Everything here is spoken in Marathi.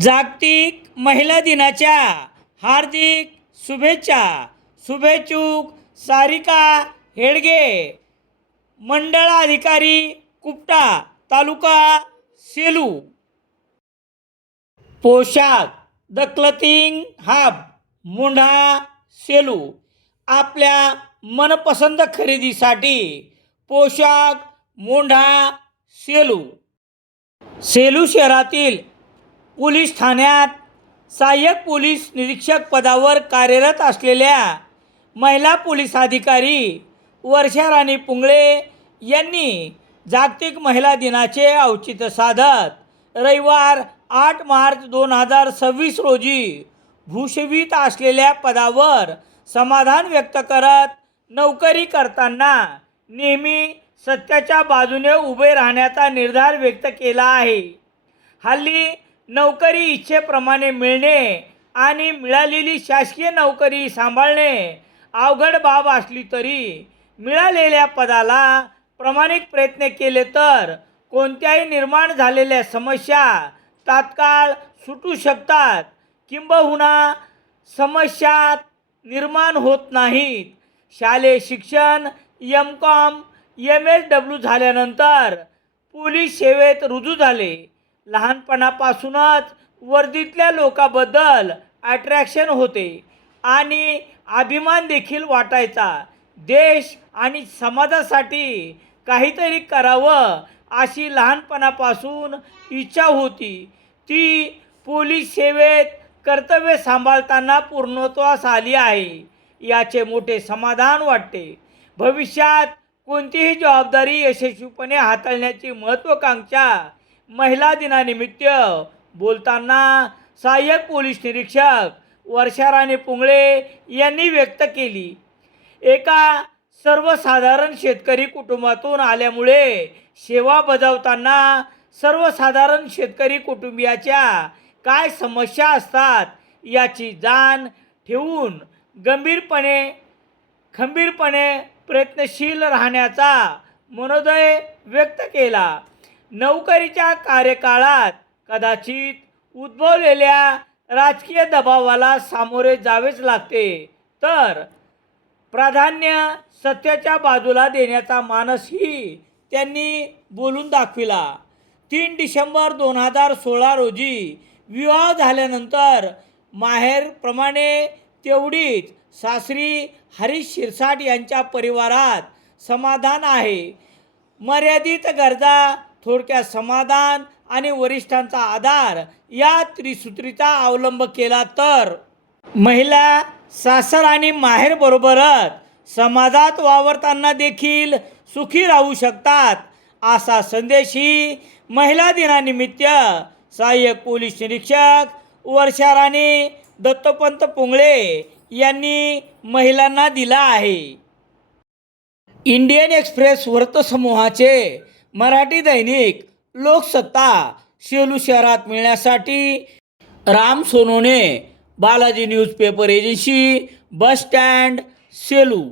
जागतिक महिला दिनाच्या हार्दिक शुभेच्छा. शुभेच्छुक सारिका हेडगे, मंडळ अधिकारी, कुपटा, तालुका सेलू. पोशाख द क्लथिंग हब, मोंढा, सेलू. आपल्या मनपसंत खरेदीसाठी पोशाख मोंढा, सेलू. सेलू शहरातील पोलीस ठाण्यात सहाय्यक पोलीस निरीक्षक पदावर कार्यरत असलेल्या महिला पोलीस अधिकारी वर्षा राणी पुंगळे यांनी जागतिक महिला दिनाचे औचित्य साधत रविवार 8 मार्च 2026 रोजी भूषवित असलेल्या पदावर समाधान व्यक्त करत नोकरी करताना नेहमी सत्याच्या बाजूने उभे राहण्याचा निर्धार व्यक्त केला आहे. हल्ली नोकरी इच्छेप्रमाणे मिळणे आणि मिळालेली शासकीय नोकरी सांभाळणे अवघड बाब असली तरी मिळालेल्या पदाला प्रामाणिक प्रयत्न केले तर कोणत्याही निर्माण झालेल्या समस्या तात्काळ सुटू शकतात, किंबहुना समस्या निर्माण होत नाहीत. शालेय शिक्षण M.Com, MSW झाल्यानंतर पोलीस सेवेत रुजू झाले. लहानपणापासूनच वर्दीतल्या लोकांबद्दल अट्रॅक्शन होते आणि अभिमान देखील वाटायचा. देश आणि समाजासाठी काहीतरी करावं अशी लहानपणापासून इच्छा होती. ती पोलीस सेवेत कर्तव्य सांभाळताना पूर्णत्वास आली आहे, याचे मोठे समाधान वाटते. भविष्यात कोणतीही जबाबदारी यशस्वीपणे हाताळण्याची महत्त्वाकांक्षा महिला दिनानिमित्त बोलताना सहाय्यक पोलीस निरीक्षक वर्षा राणी पुंगळे यांनी व्यक्त केली. एका सर्वसाधारण शेतकरी कुटुंबातून आल्यामुळे सेवा बजावताना सर्वसाधारण शेतकरी कुटुंबियाच्या काय समस्या असतात याची जाण ठेवून खंबीरपणे प्रयत्नशील राहण्याचा मनोदय व्यक्त केला. नोकरीच्या कार्यकाळात कदाचित उद्भवलेल्या राजकीय दबावाला सामोरे जावेच लागते, तर प्राधान्य सत्याच्या बाजूला देण्याचा मानसही त्यांनी बोलून दाखविला. 3 डिसेंबर 2016 रोजी विवाह झाल्यानंतर माहेरप्रमाणे तेवढीच सासरी हरीश शिरसाट यांच्या परिवारात समाधान आहे. मर्यादित गरजा, थोडक्यात समाधान आणि वरिष्ठांचा आधार या त्रिसूत्रीचा अवलंब केला तर महिला सासर आणि माहेरबरोबरच समाजात वावरताना देखील सुखी राहू शकतात, असा संदेशही महिला दिनानिमित्त सहाय्यक पोलीस निरीक्षक वर्षा राणी दत्तोपंत पुंगळे यांनी महिलांना दिला आहे. इंडियन एक्सप्रेस वृत्तसमूहाचे मराठी दैनिक लोकसत्ता सेलू शहरात मिळण्यासाठी Ram Sonone, Balaji newspaper agency, bus stand, Selu.